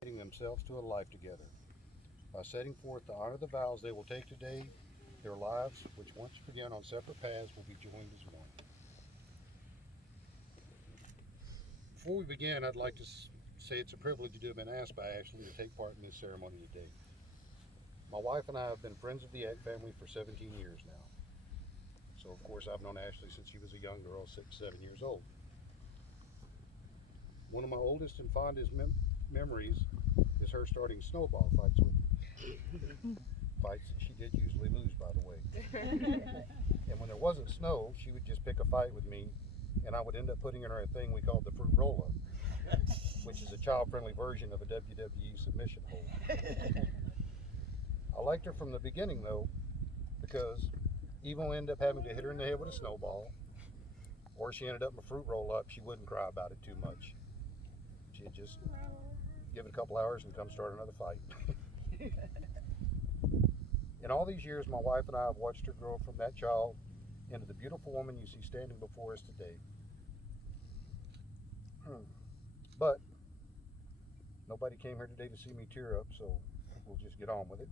committing themselves to a life together. By setting forth to honor the vows they will take today, their lives, which once began on separate paths, will be joined as one. Before we begin, I'd like to say it's a privilege to have been asked by Ashley to take part in this ceremony today. My wife and I have been friends of the Eck family for 17 years now. So, of course, I've known Ashley since she was a young girl, 6, 7 years old. One of my oldest and fondest memories is her starting snowball fights with me. Fights that she did usually lose, by the way. And when there wasn't snow, she would just pick a fight with me, and I would end up putting her in a thing we called the fruit roll-up, which is a child-friendly version of a WWE submission hold. I liked her from the beginning, though, because even when I ended up having to hit her in the head with a snowball, or she ended up in a fruit roll-up, she wouldn't cry about it too much. She'd just give it a couple hours and come start another fight. In all these years, my wife and I have watched her grow from that child into the beautiful woman you see standing before us today. But nobody came here today to see me tear up, so we'll just get on with it.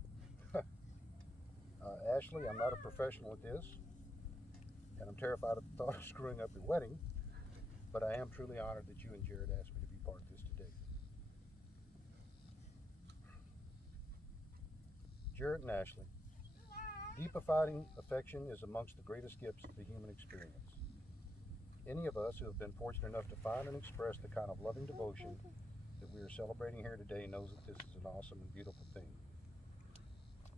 Ashley, I'm not a professional at this, and I'm terrified at the thought of screwing up your wedding, but I am truly honored that you and Jared asked me to be part of this today. Jared and Ashley, deep abiding affection is amongst the greatest gifts of the human experience. Any of us who have been fortunate enough to find and express the kind of loving devotion that we are celebrating here today knows that this is an awesome and beautiful thing.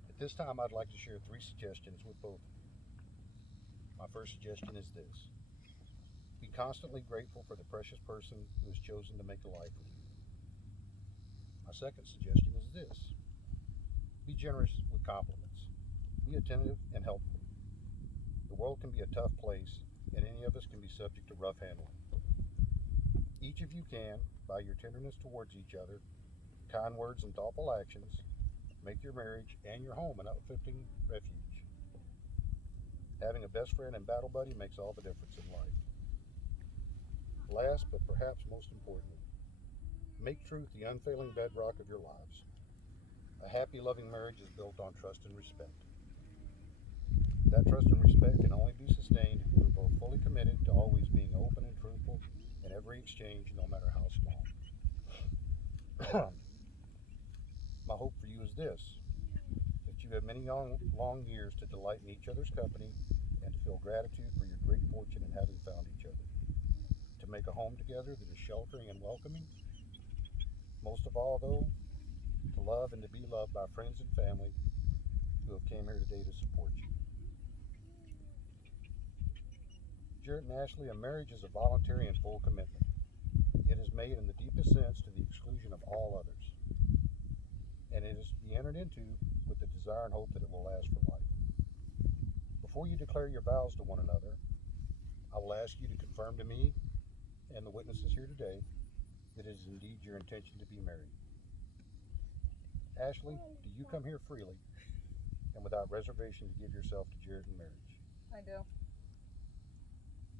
At this time, I'd like to share 3 suggestions with both of you. My first suggestion is this: be constantly grateful for the precious person who has chosen to make a life with you. My second suggestion is this: be generous with compliments. Be attentive and helpful. The world can be a tough place, and any of us can be subject to rough handling. Each of you can, by your tenderness towards each other, kind words and thoughtful actions, make your marriage and your home an uplifting refuge. Having a best friend and battle buddy makes all the difference in life. Last, but perhaps most importantly, make truth the unfailing bedrock of your lives. A happy, loving marriage is built on trust and respect. That trust and respect can only be sustained if we are both fully committed to always being open and truthful in every exchange, no matter how small. My hope for you is this: that you have many long years to delight in each other's company and to feel gratitude for your great fortune in having found each other. To make a home together that is sheltering and welcoming. Most of all, though, to love and to be loved by friends and family who have came here today to support you. Jared and Ashley, a marriage is a voluntary and full commitment. It is made in the deepest sense to the exclusion of all others. And it is to be entered into with the desire and hope that it will last for life. Before you declare your vows to one another, I will ask you to confirm to me and the witnesses here today that it is indeed your intention to be married. Ashley, do you come here freely and without reservation to give yourself to Jared in marriage? I do.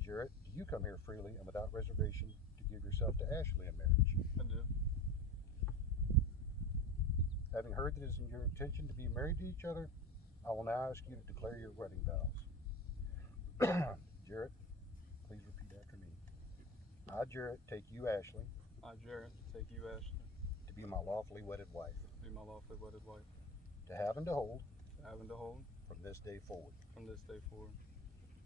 Jared, do you come here freely and without reservation to give yourself to Ashley in marriage? I do. Having heard that it is your intention to be married to each other, I will now ask you to declare your wedding vows. Jared, please repeat after me. I, Jared, take you, Ashley, I, Jared, take you, Ashley, to be my lawfully wedded wife, to be my lawfully wedded wife, to have and to hold to have and to hold from this day forward, from this day forward,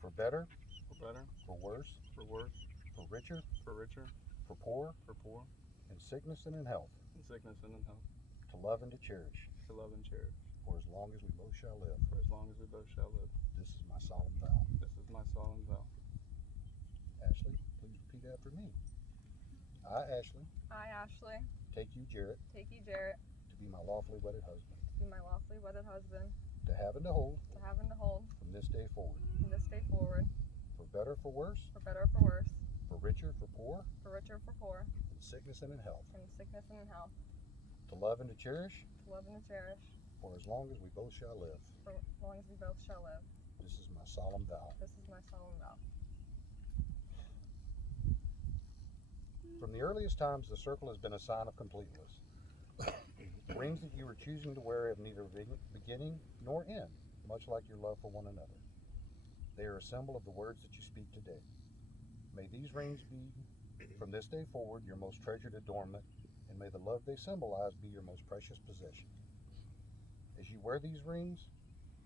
for better, for better, for worse, for worse, for richer, for richer, for poor, for poor, in sickness and in health, in sickness and in health, to love and to cherish, to love and cherish, for as long as we both shall live. for as long as we both shall live. This is my solemn vow. This is my solemn vow. Ashley, please repeat after me. I, Ashley, I, Ashley, take you, Jared, take you, Jarrett, to be my lawfully wedded husband, to be my lawfully wedded husband, to have and to hold to have and to hold from this day forward, from this day forward, for better, for worse, for better or for worse, for richer, for poor, for richer or for poor, in sickness and in health, in sickness and in health, to love and to cherish, to love and to cherish, for as long as we both shall live. for as long as we both shall live. This is my solemn vow. This is my solemn vow. From the earliest times, the circle has been a sign of completeness. rings that you are choosing to wear have neither beginning nor end, much like your love for one another. They are a symbol of the words that you speak today. May these rings be, from this day forward, your most treasured adornment, and may the love they symbolize be your most precious possession. As you wear these rings,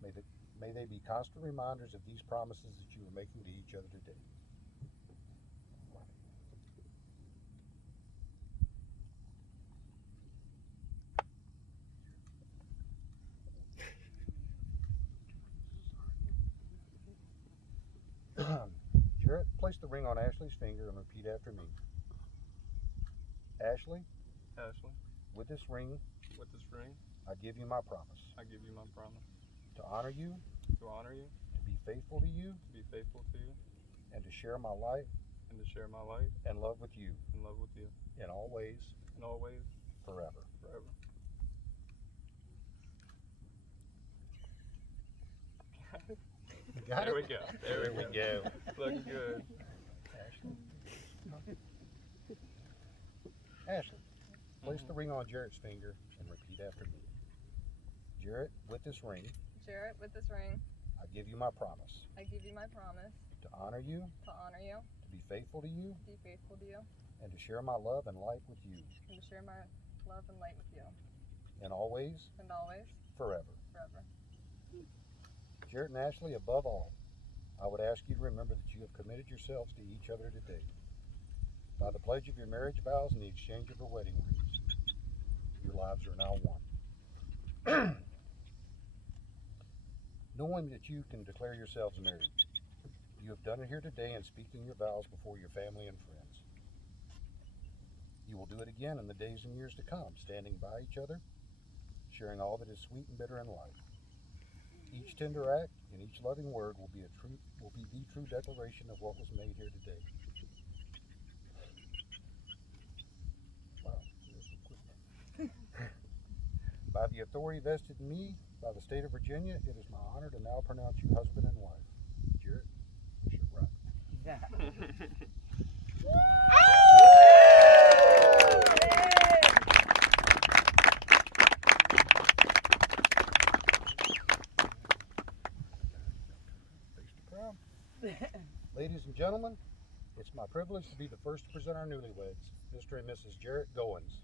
may they be constant reminders of these promises that you are making to each other today. Jarrett, place the ring on Ashley's finger and repeat after me. Ashley, Ashley, with this ring, I give you my promise I give you my promise to honor you, to honor you, to be faithful to you, to be faithful to you, and to share my life and to share my life and love with you and love with you in all ways, in all ways, forever. forever. Got There it? we go. There we go. Looking good. Ashley, place the ring on Jarrett's finger and repeat after me. Jarrett, with this ring, Jarrett, with this ring, I give you my promise I give you my promise to honor you, to honor you, to be faithful to you, to be faithful to you, and to share my love and life with you and to share my love and light with you, in all ways, and always, forever. forever. Jarrett and Ashley, above all, I would ask you to remember that you have committed yourselves to each other today. By the pledge of your marriage vows and the exchange of your wedding rings, your lives are now one. Knowing that you can declare yourselves married, you have done it here today in speaking your vows before your family and friends. You will do it again in the days and years to come, standing by each other, sharing all that is sweet and bitter in life. Each tender act and each loving word will be the true declaration of what was made here today. Wow, this was quick. By the authority vested in me by the state of Virginia, it is my honor to now pronounce you husband and wife. Jarrett, you should rock. Face the crown. Ladies and gentlemen, it's my privilege to be the first to present our newlyweds, Mr. and Mrs. Jarrett Goins.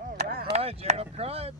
All right. I'm crying, Jarrett, I'm crying.